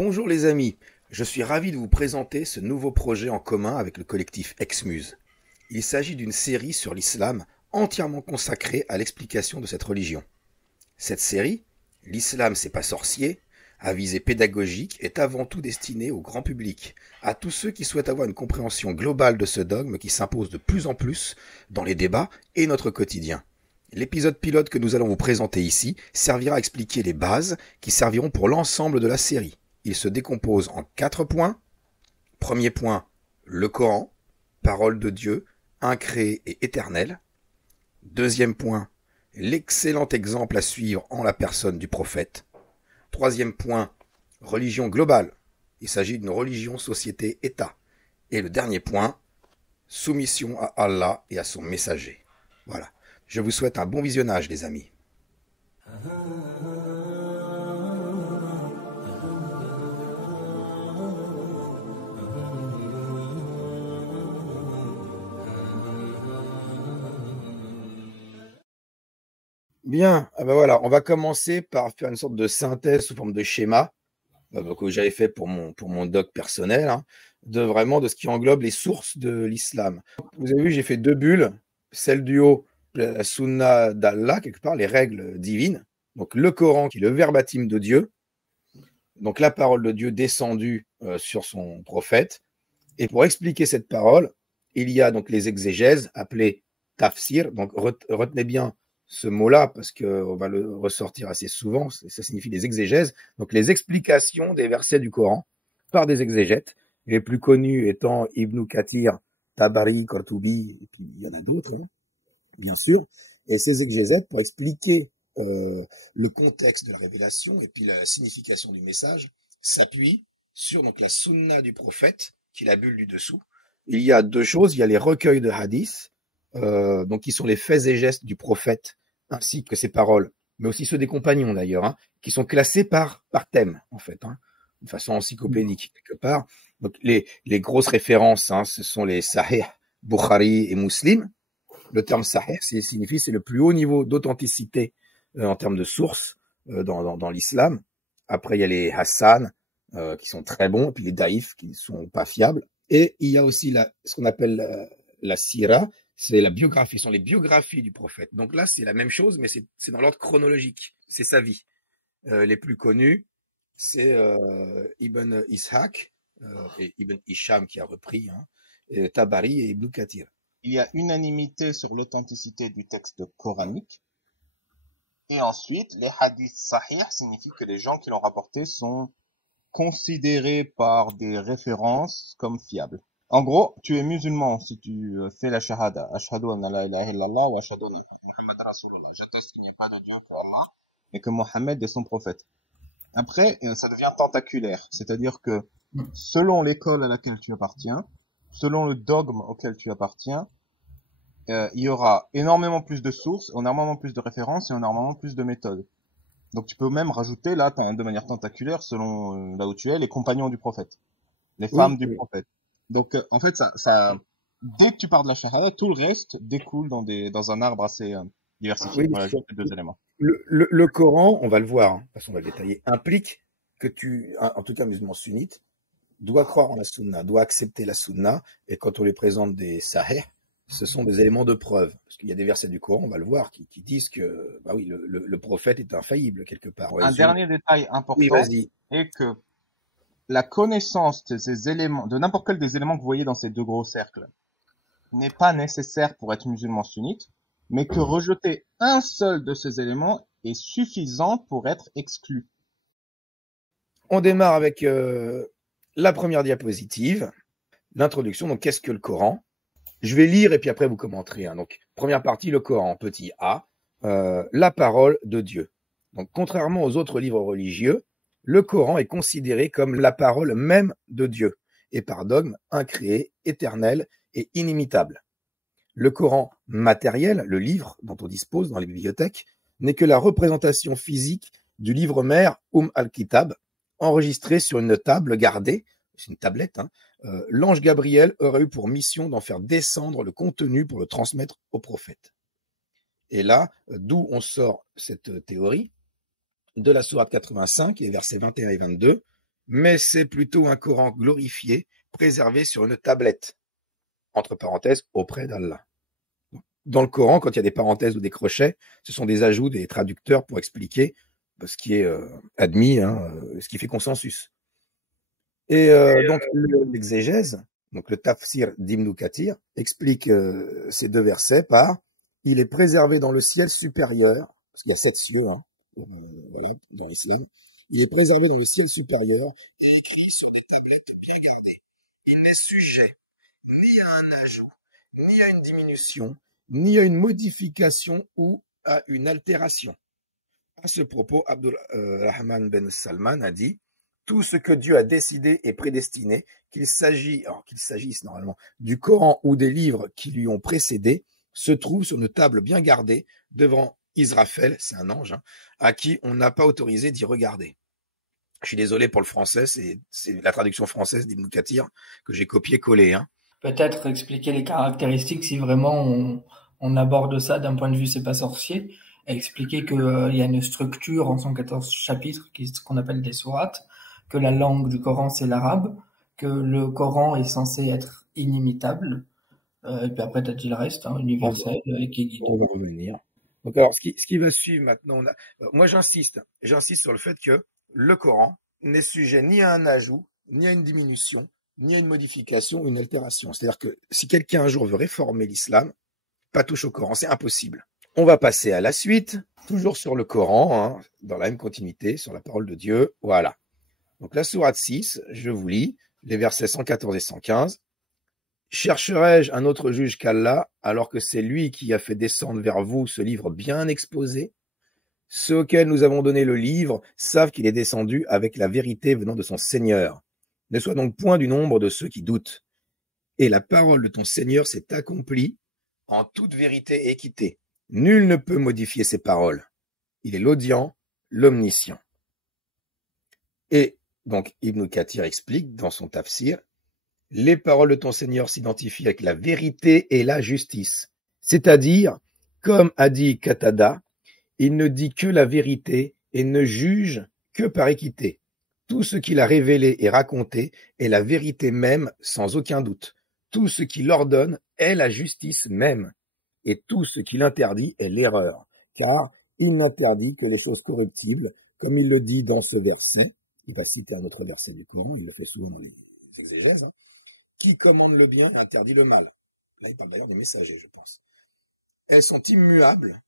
Bonjour les amis, je suis ravi de vous présenter ce nouveau projet en commun avec le collectif Exmuse. Il s'agit d'une série sur l'islam entièrement consacrée à l'explication de cette religion. Cette série, L'islam c'est pas sorcier, à visée pédagogique, est avant tout destinée au grand public, à tous ceux qui souhaitent avoir une compréhension globale de ce dogme qui s'impose de plus en plus dans les débats et notre quotidien. L'épisode pilote que nous allons vous présenter ici servira à expliquer les bases qui serviront pour l'ensemble de la série. Il se décompose en 4 points. Premier point, le Coran, parole de Dieu, incréé et éternel. Deuxième point, l'excellent exemple à suivre en la personne du prophète. Troisième point, religion globale. Il s'agit d'une religion, société, État. Et le dernier point, soumission à Allah et à son messager. Voilà. Je vous souhaite un bon visionnage, les amis. Bien, voilà, on va commencer par faire une sorte de synthèse sous forme de schéma que j'avais fait pour mon doc personnel, hein, de ce qui englobe les sources de l'islam. Vous avez vu, j'ai fait 2 bulles, celle du haut, la sunna d'Allah, quelque part, les règles divines, donc le Coran qui est le verbatim de Dieu, donc la parole de Dieu descendue sur son prophète, et pour expliquer cette parole, il y a donc les exégèses appelées tafsir, donc retenez bien ce mot-là parce qu'on va le ressortir assez souvent, ça signifie les exégèses, donc les explications des versets du Coran par des exégètes, les plus connus étant Ibn Kathir, Tabari, Qurtubi, et puis il y en a d'autres, hein, bien sûr, et ces exégètes pour expliquer le contexte de la révélation et puis la signification du message s'appuient sur donc la sunna du prophète, qui est la bulle du dessous. Il y a 2 choses, il y a les recueils de hadiths, donc qui sont les faits et gestes du prophète, ainsi que ses paroles, mais aussi ceux des compagnons d'ailleurs, hein, qui sont classés par thème, en fait, hein, de façon encyclopédique quelque part. Donc les grosses références, hein, ce sont les Sahih, Bukhari et Muslim. Le terme Sahih signifie c'est le plus haut niveau d'authenticité en termes de sources dans l'islam. Après il y a les Hassan qui sont très bons, et puis les Daïf qui sont pas fiables. Et il y a aussi ce qu'on appelle la Sira, c'est la biographie, ce sont les biographies du prophète. Donc là, c'est la même chose, mais c'est dans l'ordre chronologique. C'est sa vie. Les plus connus, c'est Ibn Ishaq et Ibn Hisham qui a repris, hein, et Tabari et Ibn Kathir. Il y a unanimité sur l'authenticité du texte coranique. Et ensuite, les hadiths sahih signifient que les gens qui l'ont rapporté sont considérés par des références comme fiables. En gros, tu es musulman si tu fais la shahada. Ashhadu an la ilaha illallah wa ashhadu anna Muhammad Rasulullah. J'atteste qu'il n'y a pas de Dieu qu'Allah et que Mohammed est son prophète. Après, ça devient tentaculaire. C'est-à-dire que selon l'école à laquelle tu appartiens, selon le dogme auquel tu appartiens, il y aura énormément plus de sources, énormément plus de références et énormément plus de méthodes. Donc tu peux même rajouter là, de manière tentaculaire, selon là où tu es, les compagnons du prophète, les femmes du prophète. Donc en fait, dès que tu pars de la shahada, tout le reste découle dans un arbre assez diversifié. Oui, voilà, juste les 2 éléments. Le Coran, on va le voir, hein, parce qu'on va le détailler, implique que en tout cas musulman sunnite, doit croire en la sunna, doit accepter la sunna, et quand on lui présente des sahih, ce sont des éléments de preuve. Parce qu'il y a des versets du Coran, on va le voir, qui disent que bah oui, le prophète est infaillible quelque part. Un dernier détail important oui, est que la connaissance de ces éléments, de n'importe quel des éléments que vous voyez dans ces 2 gros cercles, n'est pas nécessaire pour être musulman sunnite, mais que rejeter un seul de ces éléments est suffisant pour être exclu. On démarre avec la première diapositive, l'introduction. Donc, qu'est-ce que le Coran? Je vais lire et puis après vous commenterez, hein. Donc, première partie, le Coran, petit a, la parole de Dieu. Donc, contrairement aux autres livres religieux, le Coran est considéré comme la parole même de Dieu, et par dogme incréé, éternel et inimitable. Le Coran matériel, le livre dont on dispose dans les bibliothèques, n'est que la représentation physique du livre mère al-Kitab, enregistré sur une table gardée, c'est une tablette, hein. L'ange Gabriel aurait eu pour mission d'en faire descendre le contenu pour le transmettre au prophète. Et là, d'où on sort cette théorie? De la sourate 85, les versets 21 et 22, mais c'est plutôt un Coran glorifié, préservé sur une tablette, entre parenthèses, auprès d'Allah. Dans le Coran, quand il y a des parenthèses ou des crochets, ce sont des ajouts des traducteurs pour expliquer ce qui est admis, hein, ce qui fait consensus. Et donc l'exégèse, donc le tafsir d'Ibn Kathir, explique ces deux versets par « Il est préservé dans le ciel supérieur », parce qu'il y a 7 cieux hein, dans l'islam, « il est préservé dans le ciel supérieur et écrit sur des tablettes bien gardées. Il n'est sujet ni à un ajout, ni à une diminution, ni à une modification ou à une altération. » À ce propos, Abdul Rahman ben Salman a dit « Tout ce que Dieu a décidé et prédestiné, qu'il s'agisse normalement du Coran ou des livres qui lui ont précédé, se trouve sur une table bien gardée devant Israfel, c'est un ange, hein, à qui on n'a pas autorisé d'y regarder. » Je suis désolé pour le français, c'est la traduction française d'Ibn Kathir que j'ai copié-collé. Hein. Peut-être expliquer les caractéristiques si vraiment on aborde ça d'un point de vue c'est pas sorcier, et expliquer qu'il y a une structure en 114 chapitres qu'on appelle des sourates, que la langue du Coran c'est l'arabe, que le Coran est censé être inimitable, et puis après tu as dit le reste, hein, universel, et qui dit on va revenir. Donc alors, ce qui va suivre maintenant, moi j'insiste sur le fait que le Coran n'est sujet ni à un ajout, ni à une diminution, ni à une modification, une altération. C'est-à-dire que si quelqu'un un jour veut réformer l'islam, pas touche au Coran, c'est impossible. On va passer à la suite, toujours sur le Coran, hein, dans la même continuité, sur la parole de Dieu. Voilà. Donc la sourate 6, je vous lis les versets 114 et 115. Chercherai-je un autre juge qu'Allah, alors que c'est lui qui a fait descendre vers vous ce livre bien exposé? Ceux auxquels nous avons donné le livre savent qu'il est descendu avec la vérité venant de son Seigneur. Ne sois donc point du nombre de ceux qui doutent. Et la parole de ton Seigneur s'est accomplie en toute vérité et équité. Nul ne peut modifier ses paroles. Il est l'audient, l'omniscient. Et donc Ibn Kathir explique dans son tafsir, les paroles de ton Seigneur s'identifient avec la vérité et la justice. C'est-à-dire, comme a dit Qatada, il ne dit que la vérité et ne juge que par équité. Tout ce qu'il a révélé et raconté est la vérité même, sans aucun doute. Tout ce qu'il ordonne est la justice même. Et tout ce qu'il interdit est l'erreur. Car il n'interdit que les choses corruptibles, comme il le dit dans ce verset. Il va citer un autre verset du Coran, il le fait souvent dans les exégèses. Hein. Qui commande le bien et interdit le mal. Là, il parle d'ailleurs des messagers, je pense. Elles sont immuables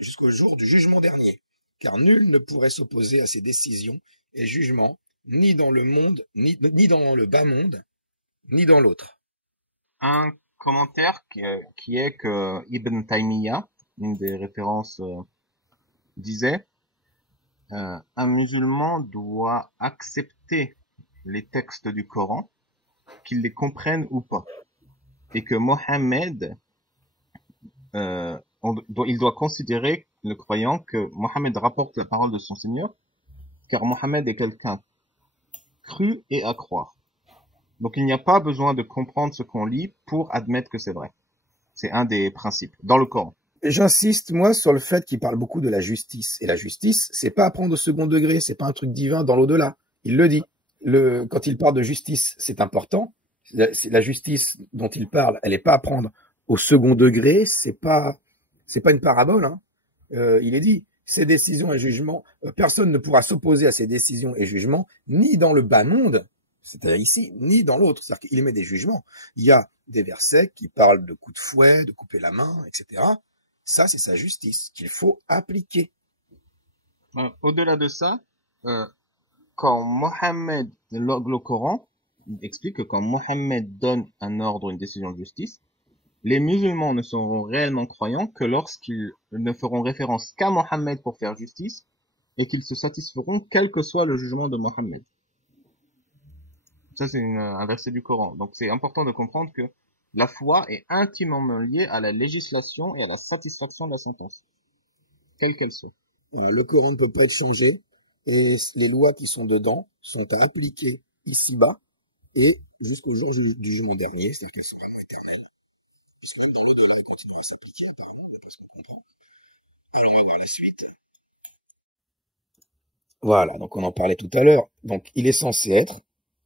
jusqu'au jour du jugement dernier, car nul ne pourrait s'opposer à ces décisions et jugements, ni dans le monde, ni dans le bas monde, ni dans l'autre. Un commentaire qui est que Ibn Taymiyyah, une des références, disait un musulman doit accepter les textes du Coran, qu'il les comprenne ou pas, et que Mohammed, il doit considérer le croyant que Mohammed rapporte la parole de son Seigneur, car Mohammed est quelqu'un cru et à croire. Donc il n'y a pas besoin de comprendre ce qu'on lit pour admettre que c'est vrai. C'est un des principes dans le Coran. J'insiste, moi, sur le fait qu'il parle beaucoup de la justice. Et la justice, c'est pas à prendre au second degré, c'est pas un truc divin dans l'au-delà. Il le dit. Quand il parle de justice, c'est important. La justice dont il parle, elle n'est pas à prendre au second degré, c'est pas une parabole. Hein. Il est dit, ces décisions et jugements, personne ne pourra s'opposer à ces décisions et jugements, ni dans le bas monde, c'est-à-dire ici, ni dans l'autre. C'est-à-dire qu'il émet des jugements. Il y a des versets qui parlent de coups de fouet, de couper la main, etc. Ça, c'est sa justice qu'il faut appliquer. Au-delà de ça, quand Mohammed, le Coran explique que quand Mohammed donne un ordre, une décision de justice, les musulmans ne seront réellement croyants que lorsqu'ils ne feront référence qu'à Mohammed pour faire justice et qu'ils se satisferont quel que soit le jugement de Mohammed. Ça, c'est un verset du Coran. Donc, c'est important de comprendre que la foi est intimement liée à la législation et à la satisfaction de la sentence, quelle qu'elle soit. Voilà, le Coran ne peut pas être changé et les lois qui sont dedans sont à appliquer ici-bas et jusqu'au jour du jugement dernier, c'est-à-dire qu'elles sont vraiment éternelles. Puisque même dans l'au-delà, elles continueront à s'appliquer, apparemment, d'après ce qu'on comprend. Alors, on va voir la suite. Voilà, donc on en parlait tout à l'heure. Donc il est censé être,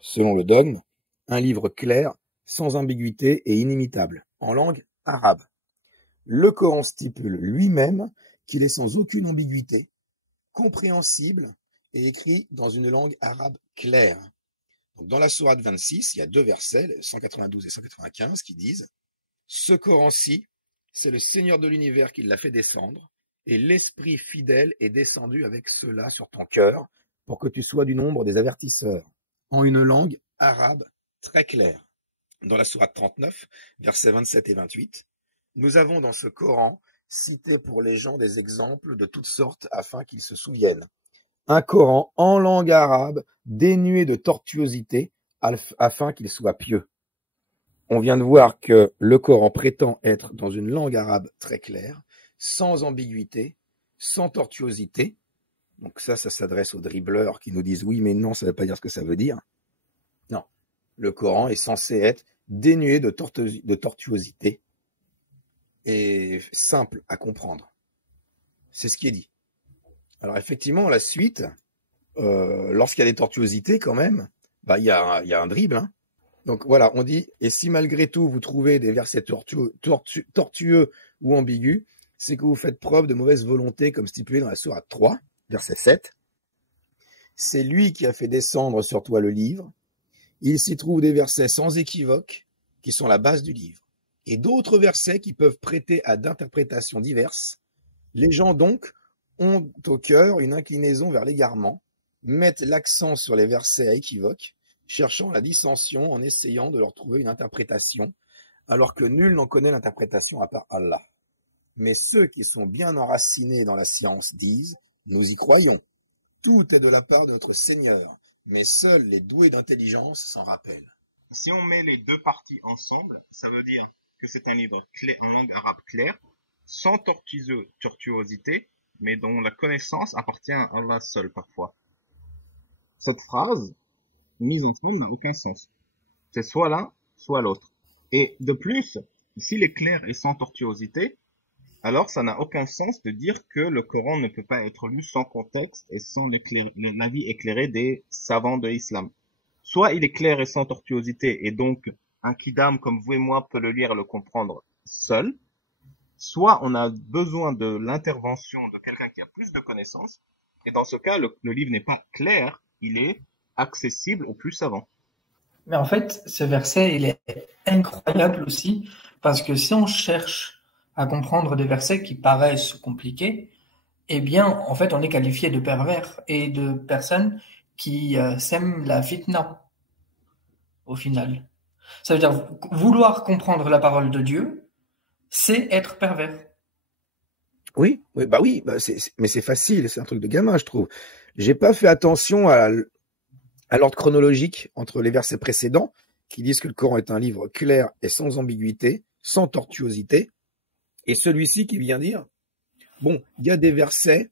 selon le dogme, un livre clair, sans ambiguïté et inimitable, en langue arabe. Le Coran stipule lui-même qu'il est sans aucune ambiguïté, compréhensible et écrit dans une langue arabe claire. Donc dans la sourate 26, il y a 2 versets, 192 et 195, qui disent « Ce Coran-ci, c'est le Seigneur de l'univers qui l'a fait descendre, et l'Esprit fidèle est descendu avec cela sur ton cœur, pour que tu sois du nombre des avertisseurs, en une langue arabe très claire. » Dans la sourate 39, versets 27 et 28, nous avons dans ce Coran cité pour les gens des exemples de toutes sortes afin qu'ils se souviennent. Un Coran en langue arabe, dénué de tortuosité, afin qu'il soit pieux. On vient de voir que le Coran prétend être dans une langue arabe très claire, sans ambiguïté, sans tortuosité. Donc ça s'adresse aux dribbleurs qui nous disent « oui, mais non, ça ne veut pas dire ce que ça veut dire ». Non, le Coran est censé être dénué de tortuosité et simple à comprendre. C'est ce qui est dit. Alors effectivement, la suite, lorsqu'il y a des tortuosités quand même, il y a un dribble. Hein. Donc voilà, on dit, et si malgré tout vous trouvez des versets tortueux ou ambigus, c'est que vous faites preuve de mauvaise volonté comme stipulé dans la sourate 3, verset 7. C'est lui qui a fait descendre sur toi le livre. Il s'y trouve des versets sans équivoque, qui sont la base du livre, et d'autres versets qui peuvent prêter à d'interprétations diverses. Les gens donc ont au cœur une inclinaison vers l'égarement, mettent l'accent sur les versets à équivoque, cherchant la dissension en essayant de leur trouver une interprétation, alors que nul n'en connaît l'interprétation à part Allah. Mais ceux qui sont bien enracinés dans la science disent « Nous y croyons. Tout est de la part de notre Seigneur, mais seuls les doués d'intelligence s'en rappellent. » Si on met les deux parties ensemble, ça veut dire que c'est un livre en langue arabe claire, sans tortuosité, mais dont la connaissance appartient à Allah seul parfois. Cette phrase, mise ensemble, n'a aucun sens. C'est soit l'un, soit l'autre. Et de plus, s'il est clair et sans tortuosité, alors ça n'a aucun sens de dire que le Coran ne peut pas être lu sans contexte et sans l'avis éclairé des savants de l'islam. Soit il est clair et sans tortuosité, et donc un kidam comme vous et moi peut le lire et le comprendre seul, soit on a besoin de l'intervention de quelqu'un qui a plus de connaissances, et dans ce cas, le livre n'est pas clair, il est accessible aux plus savants. Mais en fait, ce verset, il est incroyable aussi, parce que si on cherche à comprendre des versets qui paraissent compliqués, eh bien, en fait, on est qualifié de pervers et de personnes qui sèment la fitna, au final. Ça veut dire, vouloir comprendre la parole de Dieu, c'est être pervers. Oui, mais c'est facile, c'est un truc de gamin, je trouve. J'ai pas fait attention à l'ordre chronologique entre les versets précédents, qui disent que le Coran est un livre clair et sans ambiguïté, sans tortuosité, et celui-ci qui vient dire, bon, il y a des versets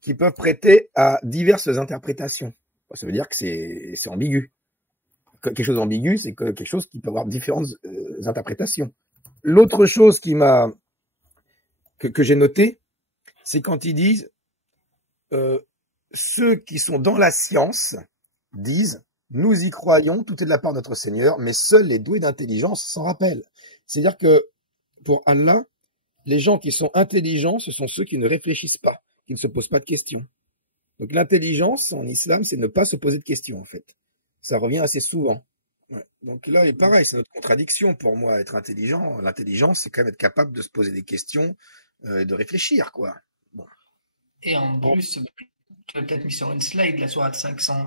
qui peuvent prêter à diverses interprétations. Ça veut dire que c'est ambigu. Quelque chose d'ambigu, c'est quelque chose qui peut avoir différentes interprétations. L'autre chose que j'ai noté, c'est quand ils disent ceux qui sont dans la science disent nous y croyons, tout est de la part de notre Seigneur, mais seuls les doués d'intelligence s'en rappellent. C'est-à-dire que pour Allah, les gens qui sont intelligents, ce sont ceux qui ne réfléchissent pas, qui ne se posent pas de questions. Donc l'intelligence en islam, c'est ne pas se poser de questions en fait. Ça revient assez souvent. Ouais. Donc là, et pareil, c'est notre contradiction pour moi, être intelligent. L'intelligence, c'est quand même être capable de se poser des questions et de réfléchir, quoi. Bon. Et en plus, tu as peut-être mis sur une slide la sourate 500,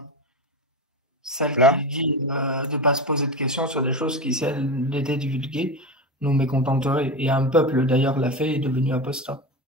celle Là. qui dit de ne pas se poser de questions sur des choses qui, si elles étaient divulguées, nous mécontenteraient. Et un peuple, d'ailleurs, l'a fait et est devenu apostat.